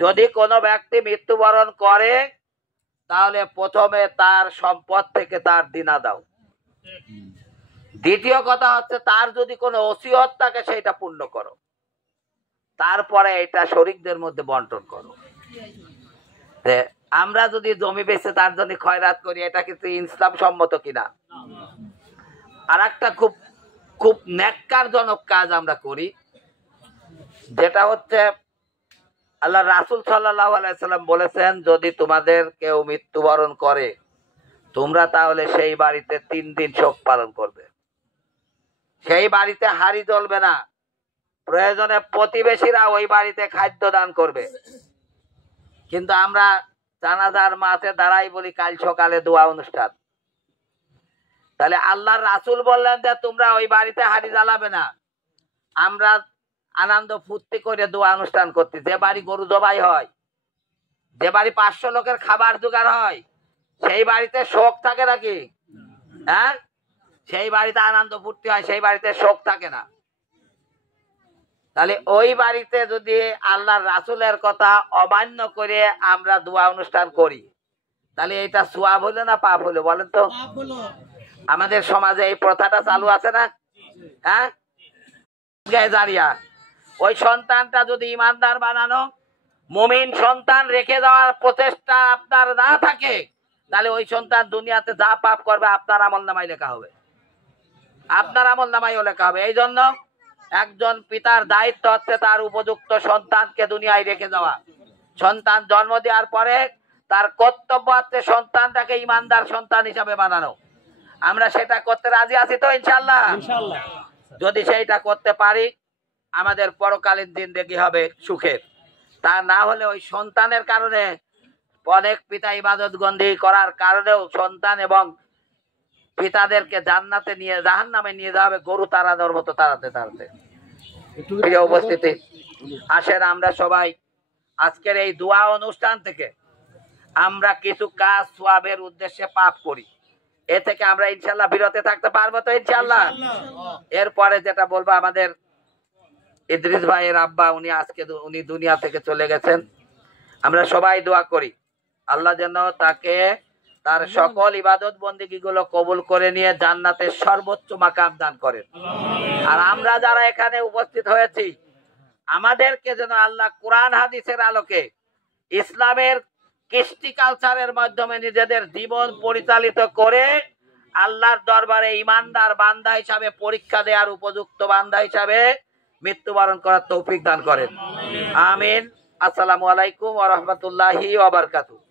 যদি কোনো ব্যক্তি মৃত্যুবরণ করে তাহলে প্রথমে তার সম্পদ থেকে তার দিনা দাও। দ্বিতীয় কথা হচ্ছে তার যদি কোনো ওসিয়ত থাকে সেটা পূর্ণ করো, তারপরে এটা শরীকদের মধ্যে বন্টন করো। আমরা যদি জমি বেচে তার জন্য খয়রাত করি, এটা কিন্তু ইসলাম সম্মত কিনা? আর একটা খুব খুব ন্যাক্কারজনক কাজ আমরা করি, যেটা হচ্ছে আল্লাহ রাসূল সাল্লাল্লাহু আলাইহি সাল্লাম বলেছেন, যদি তোমাদের কেউ মৃত্যুবরণ করে তোমরা তাহলে সেই বাড়িতে 3 দিন শোক পালন করবে। সেই বাড়িতে হাড়ি জ্বলবে না, প্রয়োজনে প্রতিবেশীরা ওই বাড়িতে খাদ্য দান করবে। কিন্তু আমরা জানাজার মাঠে দাঁড়াই বলি কাল সকালে দোয়া অনুষ্ঠান। তাহলে আল্লাহর রাসূল বললেন যে তোমরা ওই বাড়িতে হাড়ি জ্বালাবে না, আমরা আনন্দ ফুর্তি করে দোয়া অনুষ্ঠান করতে। যে বাড়ি গরু জবাই হয়, যে বাড়ি 500 লোকের খাবার জোগাড় হয়, সেই বাড়িতে শোক থাকে নাকি? হ্যাঁ, সেই বাড়িতে আনন্দ ফুর্তি হয়, সেই বাড়িতে শোক থাকে না। তাহলে ওই বাড়িতে যদি আল্লাহর রাসূলের কথা অমান্য করে আমরা দোয়া অনুষ্ঠান করি, তাহলে এটা সওয়াব হলো না পাপ হলো বলেন তো? আমাদের সমাজে এই প্রথাটা চালু আছে না? হ্যাঁ, জারিয়া। ওই সন্তানটা যদি ইমানদার বানানো মুমিন সন্তান রেখে দেওয়ার প্রচেষ্টা আপনার না থাকে, তাহলে ওই সন্তান দুনিয়াতে যা পাপ করবে আপনার আমলনামায় লেখা হবে, আপনার আমলনামায় লেখা হবে। এই জন্য একজন পিতার দায়িত্ব হচ্ছে তার উপযুক্ত সন্তানকে দুনিয়ায় রেখে দেওয়া। সন্তান জন্ম দেওয়ার পরে তার কর্তব্য হচ্ছে সন্তানটাকে ইমানদার সন্তান হিসাবে বানানো। আমরা সেটা করতে রাজি আছি তো ইনশাআল্লাহ? যদি সেইটা করতে পারি আমাদের পরকালীন জিন্দেগি হবে সুখের। তা না হলে ওই সন্তানের কারণে অনেক পিতা ইবাদত বন্দেগী করার কারণেও সন্তান এবং পিতাদেরকে জান্নাতে নিয়ে জাহান্নামে নিয়ে যাবে গরু তাড়ানোর মতো তাড়াতে তাড়াতে। প্রিয় উপস্থিতি, আসেন আমরা সবাই আজকের এই দোয়া অনুষ্ঠান থেকে আমরা কিছু কাজ সওয়াবের উদ্দেশ্যে পাপ করি। এ থেকে আমরা ইনশাআল্লাহ বিরতে থাকতে পারবো তো ইনশাআল্লাহ? এরপরে যেটা বলবো, আমাদের ইদ্রিস ভাইয়ের আব্বা উনি দুনিয়া থেকে চলে গেছেন। আমরা সবাই দোয়া করি আল্লাহ যেন তাকে তার সকল ইবাদত বন্দেগী গুলো কবুল করে নিয়ে জান্নাতের সর্বোচ্চ মাকাম দান করেন। আর আমরা যারা এখানে উপস্থিত হয়েছি আমাদেরকে যেন আল্লাহ কোরআন হাদিসের আলোকে ইসলামের কৃষ্টি কালচারের মাধ্যমে নিজেদের জীবন পরিচালিত করে আল্লাহর দরবারে ইমানদার বান্দা হিসাবে পরীক্ষা দেওয়ার উপযুক্ত বান্দা হিসাবে মৃত্যুবরণ করার তৌফিক দান করেন। আমিন। আসসালামু আলাইকুম ওয়া রাহমাতুল্লাহি ওয়া বারাকাতুহু।